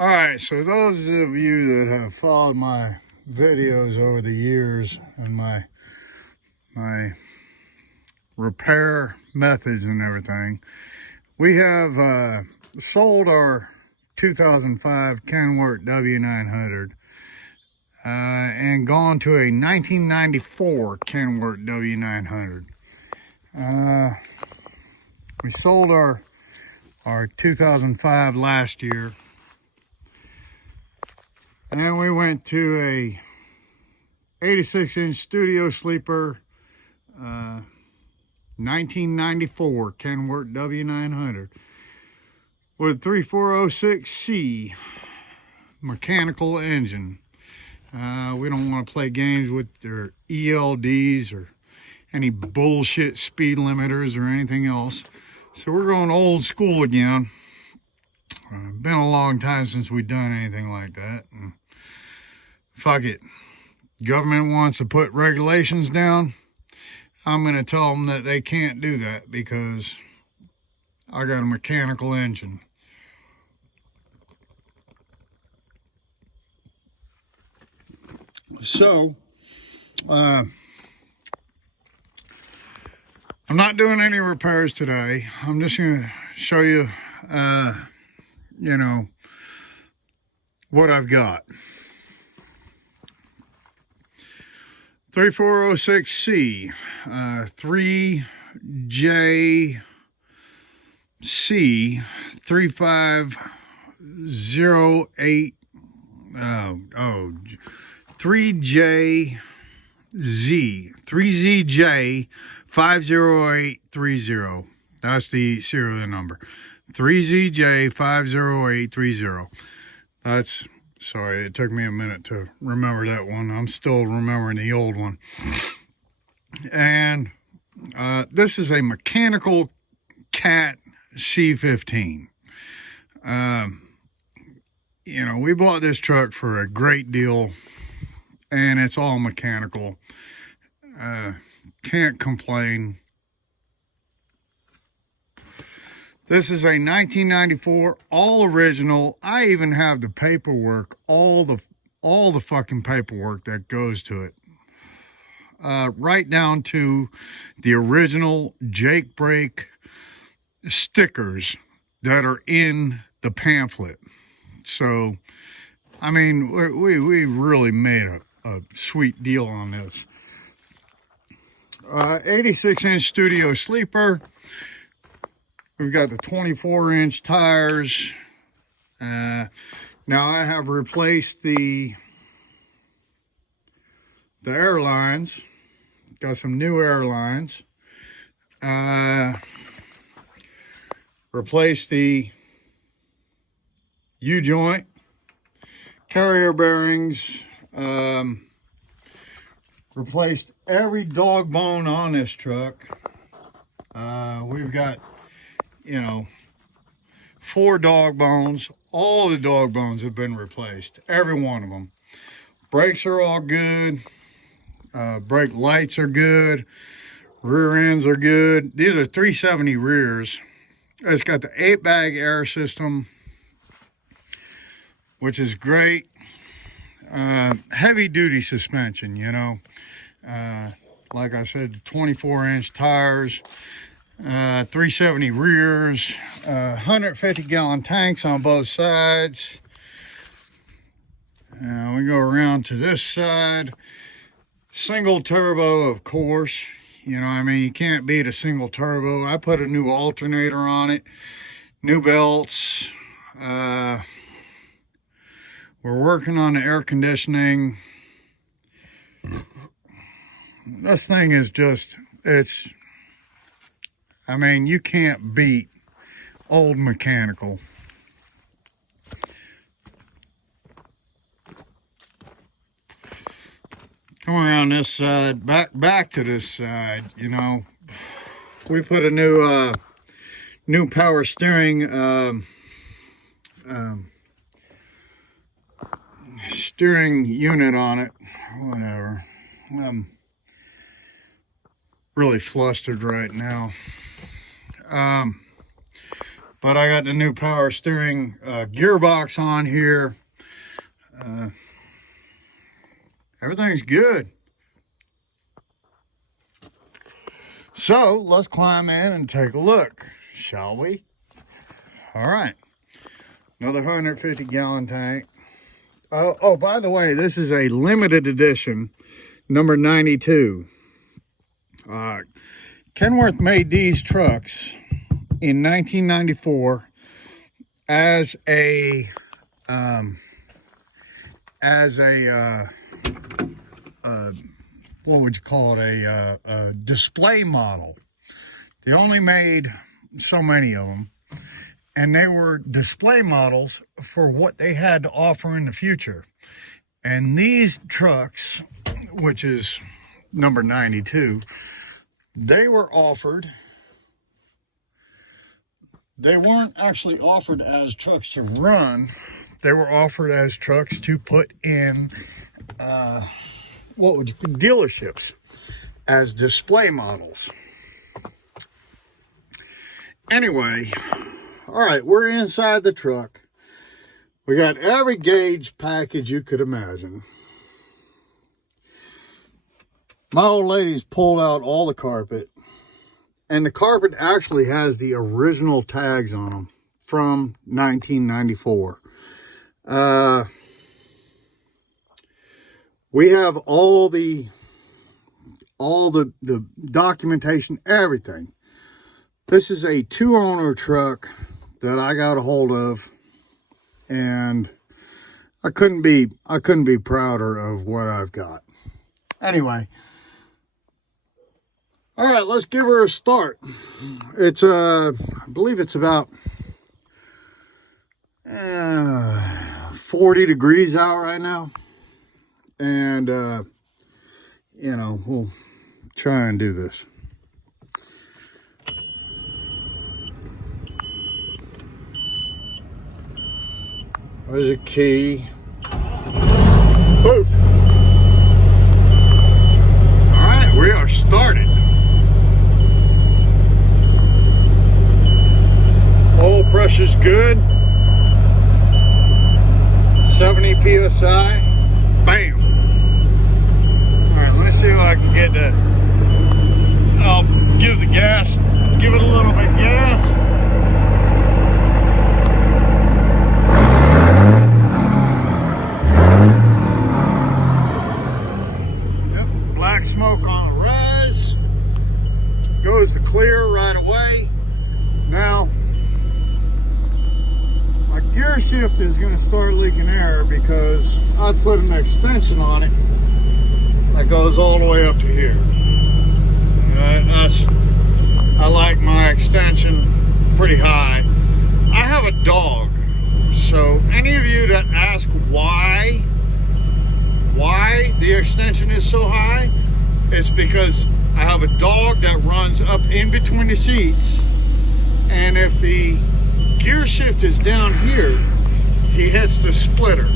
All right, so those of you that have followed my videos over the years and my repair methods and everything, we have sold our 2005 Kenworth W900 and gone to a 1994 Kenworth W900. We sold our 2005 last year, and then we went to a 86-inch studio sleeper 1994 Kenworth W900 with 3406C mechanical engine. We don't want to play games with their ELDs or any bullshit speed limiters or anything else. So we're going old school again. Been a long time since we've done anything like that. And fuck it. Government wants to put regulations down. I'm going to tell them that they can't do that because I got a mechanical engine. So, I'm not doing any repairs today. I'm just going to show you, you know, what I've got. 3406C, 3JC, 3508, 3JZ, 3ZJ 50830. That's the serial number. 3ZJ 50830. That's, sorry, it took me a minute to remember that one. I'm still remembering the old one. And this is a mechanical Cat C15. You know, we bought this truck for a great deal, and it's all mechanical. Can't complain. This is a 1994, all original. I even have the paperwork, all the fucking paperwork that goes to it. Right down to the original Jake Brake stickers that are in the pamphlet. So, I mean, we really made a sweet deal on this. 86-inch studio sleeper. We've got the 24-inch tires. Now I have replaced the airlines. Got some new airlines. Replaced the U-joint, carrier bearings. Replaced every dog bone on this truck. We've got, you know, 4 dog bones. All the dog bones have been replaced, every one of them. Brakes are all good. Brake lights are good. Rear ends are good. These are 370 rears. It's got the 8-bag air system, which is great. Heavy duty suspension, you know. Like I said, the 24-inch tires, 370 rears, 150-gallon tanks on both sides. We go around to this side. Single turbo, of course. You know, I mean, you can't beat a single turbo. I put a new alternator on it, new belts. We're working on the air conditioning. This thing is just, it's, I mean, you can't beat old mechanical. Come around this side, back to this side, you know. We put a new power steering steering unit on it. Whatever. I'm really flustered right now. But I got the new power steering gearbox on here. Everything's good. So let's climb in and take a look, shall we? All right. Another 150-gallon tank. Oh, by the way, this is a limited edition, number 92. Kenworth made these trucks in 1994 as a what would you call it, a display model. They only made so many of them, and they were display models for what they had to offer in the future. And these trucks, which is number 92, they were offered, they weren't actually offered as trucks to run. They were offered as trucks to put in dealerships as display models. Anyway, all right, we're inside the truck. We got every gauge package you could imagine. My old lady's pulled out all the carpet, and the carpet actually has the original tags on them from 1994. We have all the documentation, everything. This is a 2-owner truck that I got a hold of, and I couldn't be prouder of what I've got. Anyway, all right, let's give her a start. It's I believe it's about 40 degrees out right now, and you know, we'll try and do this. There's a key. Poof. All right, we are started. Oil pressure's good. 70 psi. Bam. All right, let me see if I can get that. I'll give the gas. Give it a little bit gas. Smoke on the rise, goes to clear right away. Now my gear shift is going to start leaking air because I put an extension on it that goes all the way up to here. I like my extension pretty high. I have a dog, so any of you that ask why the extension is so high, it's because I have a dog that runs up in between the seats, and if the gear shift is down here, he hits the splitter.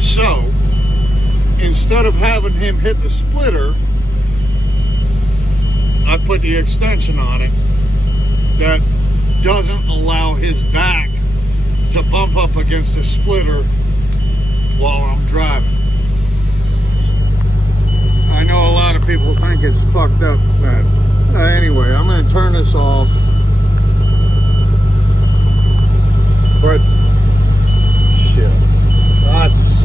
So instead of having him hit the splitter, I put the extension on it that doesn't allow his back to bump up against the splitter while I'm driving. I know a lot of people think it's fucked up, but anyway, I'm going to turn this off. But shit, that's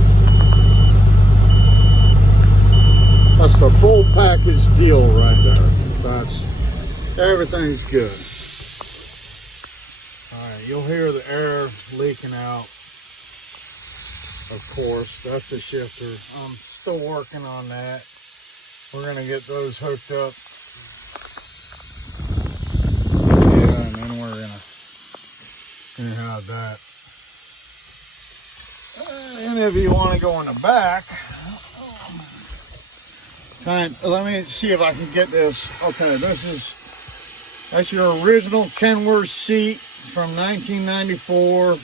the full package deal right there. Everything's good. All right, you'll hear the air leaking out. Of course, that's the shifter. I'm still working on that. We're gonna get those hooked up. Yeah, and then we're gonna have that. And if you want to go in the back, let me see if I can get this. Okay, that's your original Kenworth seat from 1994,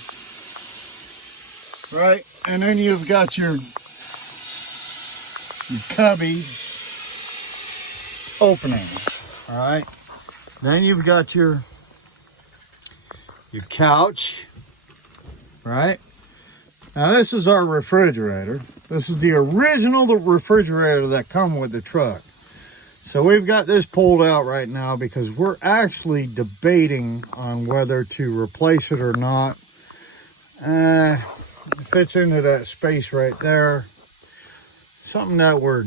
right? And then you've got your cubby opening, all right? Then you've got your couch, right? Now this is our refrigerator. This is the original refrigerator that come with the truck. So we've got this pulled out right now because we're actually debating on whether to replace it or not. It fits into that space right there. Something that we're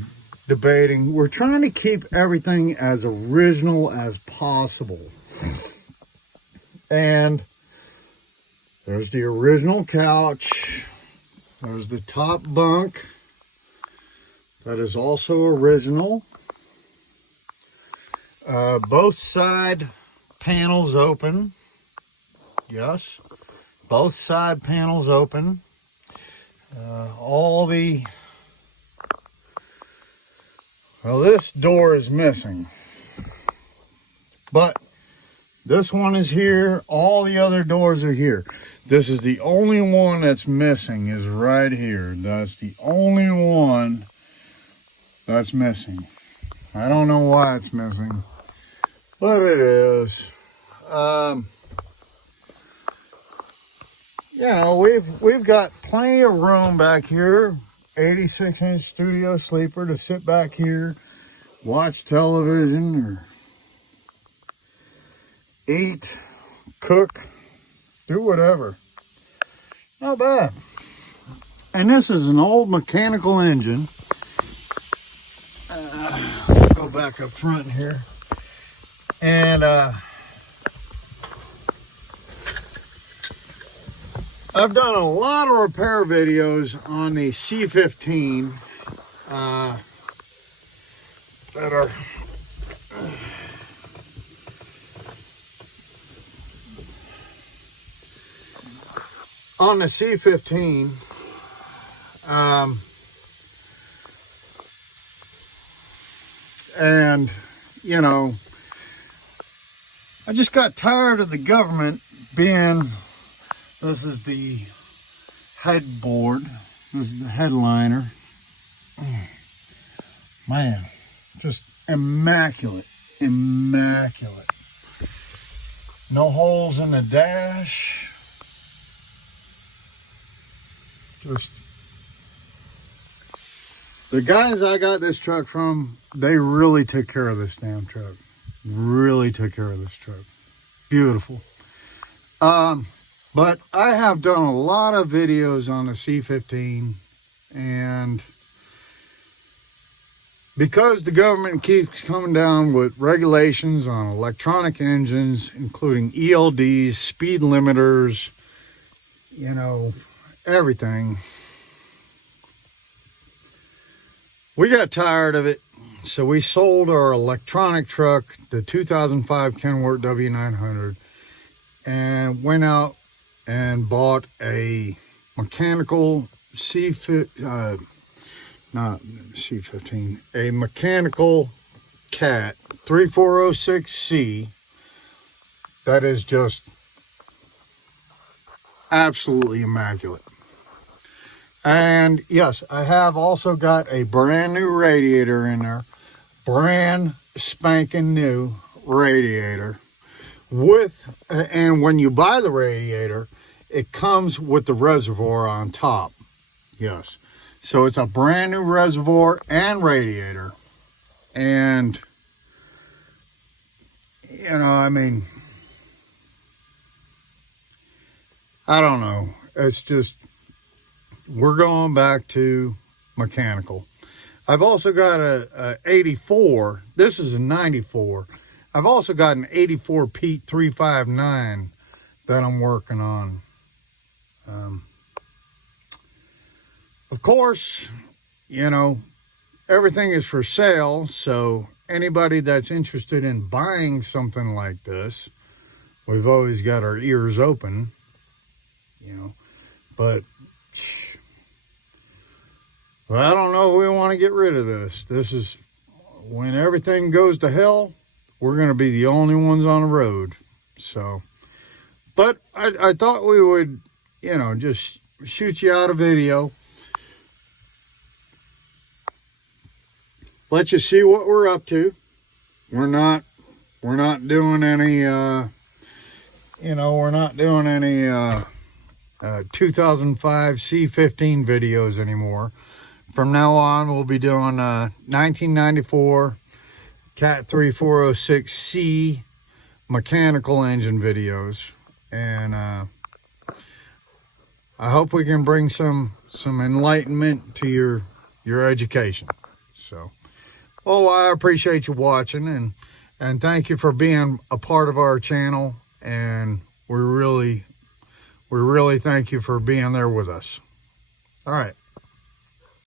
debating. We're trying to keep everything as original as possible. And there's the original couch. There's the top bunk. That is also original. Both side panels open. Yes. Both side panels open. Well, this door is missing. But this one is here. All the other doors are here. This is the only one that's missing, is right here. That's the only one that's missing. I don't know why it's missing, but it is. You know, we've got plenty of room back here. 86-inch studio sleeper to sit back here, watch television, or eat, cook, do whatever. Not bad. And this is an old mechanical engine. Let's go back up front here. And I've done a lot of repair videos on the C15 that are on the C15. And you know, I just got tired of the government being, this is the headboard, this is the headliner. Man, just immaculate, immaculate. No holes in the dash. Just, the guys I got this truck from, they really took care of this damn truck. Really took care of this truck. Beautiful. But I have done a lot of videos on the C15, and because the government keeps coming down with regulations on electronic engines, including ELDs, speed limiters, you know, everything, we got tired of it. So we sold our electronic truck, the 2005 Kenworth W900, and went out and bought a mechanical a mechanical Cat 3406C that is just absolutely immaculate. And yes, I have also got a brand new radiator in there. Brand spanking new radiator. And when you buy the radiator, it comes with the reservoir on top. Yes. So it's a brand new reservoir and radiator. And, you know, I mean, I don't know. It's just, we're going back to mechanical. I've also got a 84. This is a 94. I've also got an 84 Pete 359 that I'm working on. Of course, you know, everything is for sale. So anybody that's interested in buying something like this, we've always got our ears open, you know, but well, I don't know if we want to get rid of this. This is, when everything goes to hell, we're going to be the only ones on the road. So, but I thought we would, you know, just shoot you out a video. Let you see what we're up to. We're not We're not doing any, you know, we're not doing any 2005 C15 videos anymore. From now on, we'll be doing 1994 Cat 3406C mechanical engine videos. And I hope we can bring some enlightenment to your education. So, oh, I appreciate you watching, and thank you for being a part of our channel, and we really thank you for being there with us. All right.